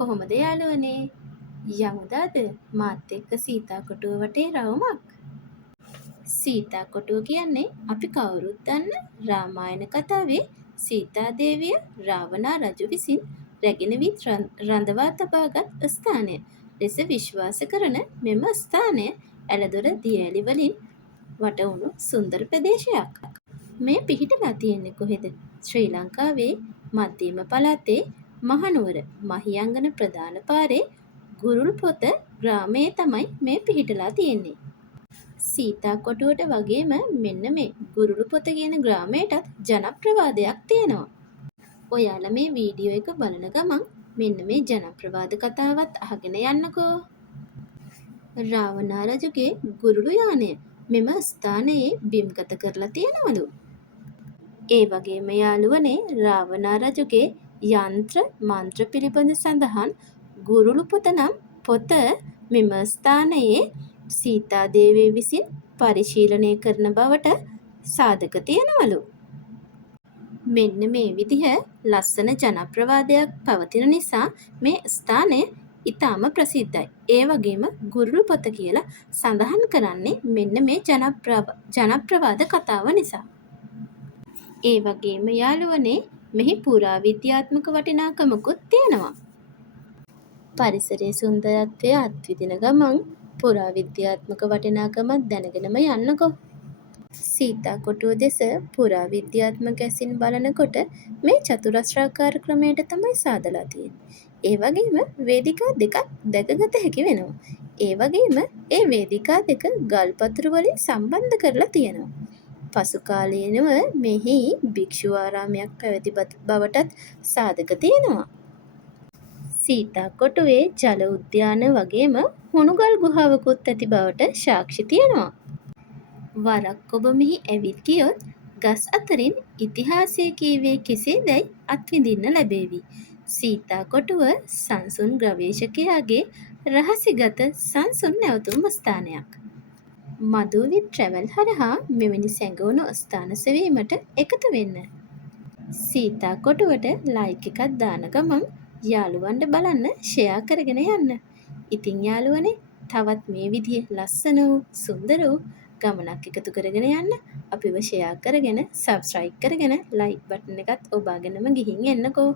කොහොමද යාළුවනේ? යමුද අද මාත් එක්ක සීතා කොටුව වටේ රවුමක්? සීතා කොටුව කියන්නේ අපි කවුරුත් දන්න රාමායන කතාවේ සීතා දේවිය රාවණා රජු විසින් රැගෙන විත් රඳවා තබාගත් ස්ථානය ලෙස විශ්වාස කරන මෙම ස්ථානය ඇලදොර දියඇලි වලින් වටවුණු සුන්දර ප්‍රදේශයක්. මෙය පිහිටලා තියෙන්නේ කොහෙද? ශ්‍රී ලංකාවේ මධ්‍යම පළාතේ මහනුවර මහියංගන ප්‍රධාන පාරේ ගුරුල්පොත ග්‍රාමයේ තමයි මේ පිහිටලා තියෙන්නේ. සීතා කොටුවට වගේම මෙන්න මේ ගුරුල්පොත කියන ග්‍රාමයටත් ජනප්‍රවාදයක් තියෙනවා. ඔයාලා මේ වීඩියෝ එක බලන ගමන් මෙන්න මේ ජනප්‍රවාද කතාවත් අහගෙන යන්නකෝ. රාවණා රජුගේ ගුරුළු යානය මෙම ස්ථානයේ බිම්ගත කරලා තියෙනවලු. ඒ වගේම යාළුවනේ රාවණා රජුගේ යන්ත්‍ර මන්ත්‍ර පිළිබඳ සඳහන් ගුරුළු පොත නම් පොත මෙම ස්ථානයේ සීතා දේවිය විසින් පරිශීලනය කරන බවට සාධක තියෙනවලු. මෙන්න මේ විදිහ ලස්සන ජනප්‍රවාදයක් පවතින නිසා මේ ස්ථානය ඉතාම ප්‍රසිද්ධයි. ඒ වගේම ගුරුළු පොත කියලා සඳහන් කරන්නේ මෙන්න මේ ජනප්‍රවාද කතාව නිසා. ඒ වගේම යාළුවනේ මෙහි පුරාවිද්‍යාත්මක වටිනාකමකුත් තියෙනවා. පරිසරයේ සුන්දරත්වය අත්විඳින ගමන් පුරාවිද්‍යාත්මක වටිනාකමක් දැනගෙනම යන්නකෝ. සීතා කොටුව දෙස පුරාවිද්‍යාත්මක ඇසින් බලනකොට මේ චතුරස්‍රාකාර ක්‍රමයට තමයි සාදලා තියෙන්නේ. ඒ වගේම වේදිකා දෙකක් දැකගත හැකි වෙනවා. ඒ වගේම ඒ වේදිකා දෙක ගල් පතුරු වලින් සම්බන්ධ කරලා තියෙනවා. පසු කාලීනව මෙහි භික්ෂු ආරාමයක් පැවති බවටත් සාධක තියෙනවා. සීතා කොටුවේ ජල උද්‍යාන වගේම හුණුගල් ගුහාවකුත් ඇති බවට සාක්ෂි තියෙනවා. වරක් ඔබ මෙහි ඇවිත් ගියොත් ගස් අතරින් ඉතිහාසය කීවේ කෙසේදැයි අත්විඳින්න ලැබේවි. සීතා කොටුව සංසුන් ගවේෂකයාගේ රහසිගත සංසුන් නැවතුම් ස්ථානයක්. මధුවිත් ට්‍රැවල් හරහා මෙවැනි සැඟවුණු ස්ථාන සෙවීමට එකතු වෙන්න. සීතා කොටුවට ලයික් එකක් දාන ගමන් යාළුවන්ට බලන්න ෂෙයා කරගෙන යන්න. ඉතින් යාළුවනේ තවත් මේ විදිහේ ලස්සන වූ සුන්දර වූ ගමනක් එකතු කරගෙන යන්න අපිව ෂෙයා කරගෙන සබ්ස්ක්‍රයිබ් කරගෙන ලයික් බටන් එකත් ඔබාගෙනම ගිහින් එන්නකෝ.